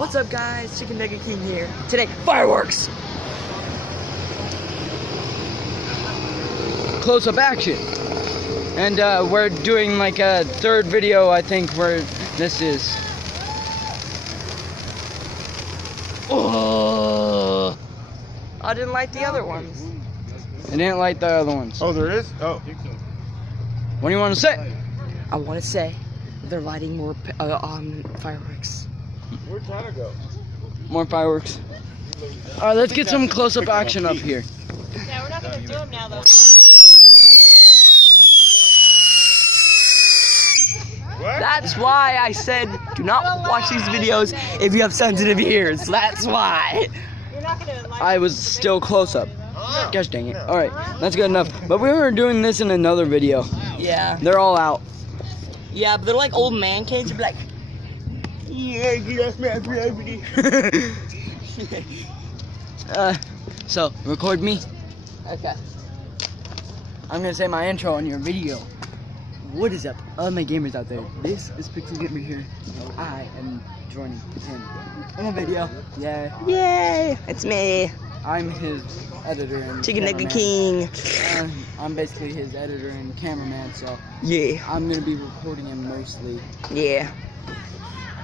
What's up, guys? Chicken Nugget King here. Today, fireworks! Close-up action. And we're doing like a third video, I think, where this is. Oh! I didn't like the other ones. I didn't like the other ones. Oh, there is? Oh. What do you want to say? I want to say they're lighting more fireworks. Where'd Tyler go? More fireworks. Alright, let's get some close-up action up here. Yeah, we're not gonna do them now though. What? That's why I said do not watch these videos if you have sensitive ears. That's why. You're not gonna like. I was still close-up. Gosh dang it. Alright, that's good enough. But we were doing this in another video. Yeah. They're all out. Yeah, but they're like old man kids. They're like, yeah, get off my property. So, record me. Okay. I'm gonna say my intro on your video. What is up, all my gamers out there? This is Pixel Gamer here. I am joining him in a video. Yeah, Yay! It's me, I'm his editor and Chicken Nugget cameraman. King. I'm basically his editor and cameraman, so Yeah. I'm gonna be recording him mostly. Yeah.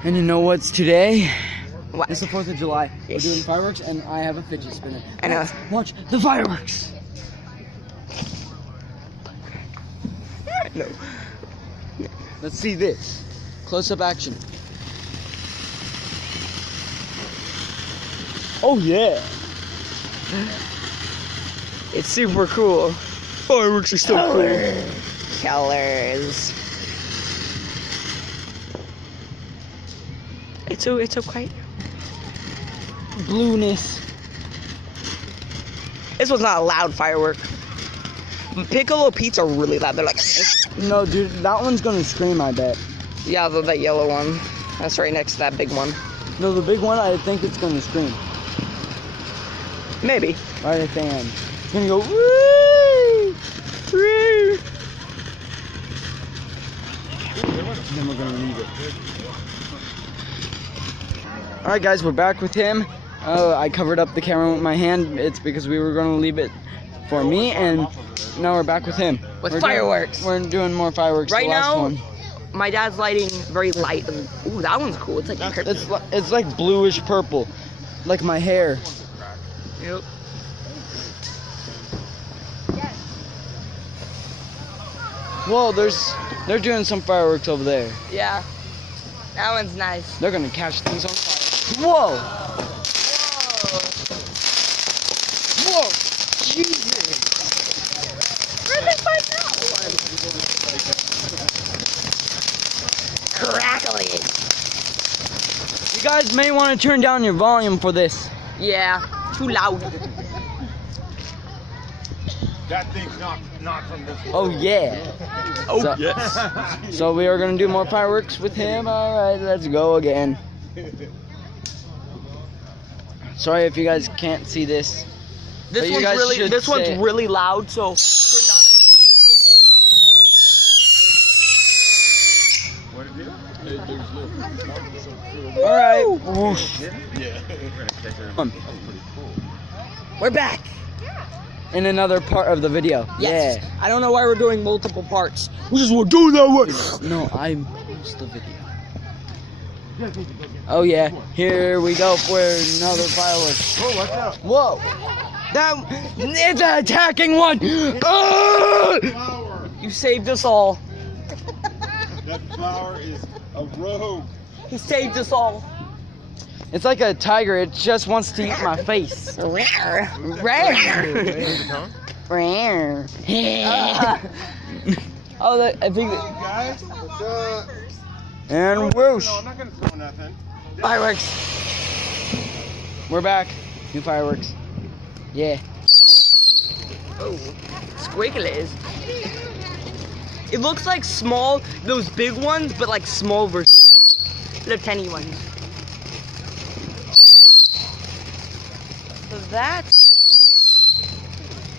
And you know what's today? What? It's the 4th of July. Yes. We're doing fireworks, and I have a fidget spinner. I know. Let's watch the fireworks. No. Let's see this. Close-up action. Oh yeah. It's super cool. Fireworks are so cool. Colors. It's so quite. Blueness. This was not a loud firework. Piccolo Pete's are really loud. They're like, No, dude, that one's gonna scream, I bet. yeah, that yellow one. That's right next to that big one. No, the big one, I think it's gonna scream. Maybe. Right at the end. It's gonna go, woo! Woo! Then we're gonna leave it. Alright guys, we're back with him. I covered up the camera with my hand. It's because we were gonna leave it for me, and now we're back with him. With fireworks. We're doing more fireworks. Right the last now, one. my dad's lighting very light. Ooh, that one's cool. It's like purple. It's like bluish purple, like my hair. Yep. Whoa, they're doing some fireworks over there. Yeah. That one's nice. They're gonna catch things on fire. Whoa! Whoa! Jesus! Where did they find that one? Crackly. You guys may want to turn down your volume for this. Yeah. Too loud. That thing's not from this world. Oh yeah. Oh, So- yes. So we are gonna do more fireworks with him. Alright, let's go again. Sorry if you guys can't see this. But This you one's guys really should this one's say it. really loud, so turn down it. What did you do? Alright. Whoosh. Yeah. We're back. In another part of the video. Yes. Yeah. I don't know why we're doing multiple parts. We just want to do that way. No, I post the video. Oh yeah, here we go for another firework. Oh, watch out. Whoa! It's an attacking one! Ah! Flower. You saved us all. That flower is a rogue. He saved us all. It's like a tiger, it just wants to eat my face. Rare. Oh, that, I think. Guys, what's up? And whoosh! No, I'm not gonna throw nothing. Fireworks. We're back. New fireworks. Yeah. Oh, squigglies. It looks like small, those big ones, but like small versions. Little tiny ones. So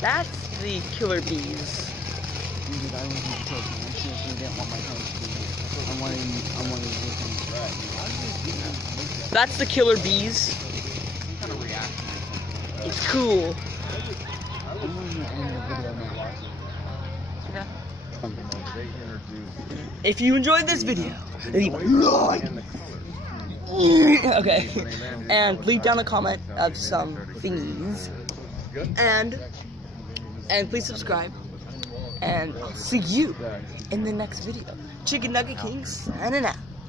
that's the killer bees. Dude, I wasn't joking. I seriously didn't want my hands to be I'm wanting That's the killer bees. It's cool. I'm wanting to end the video now. If you enjoyed this video, leave a like. Okay. And leave down a comment of some things. And please subscribe. And I'll see you in the next video. Chicken Nugget King signing out.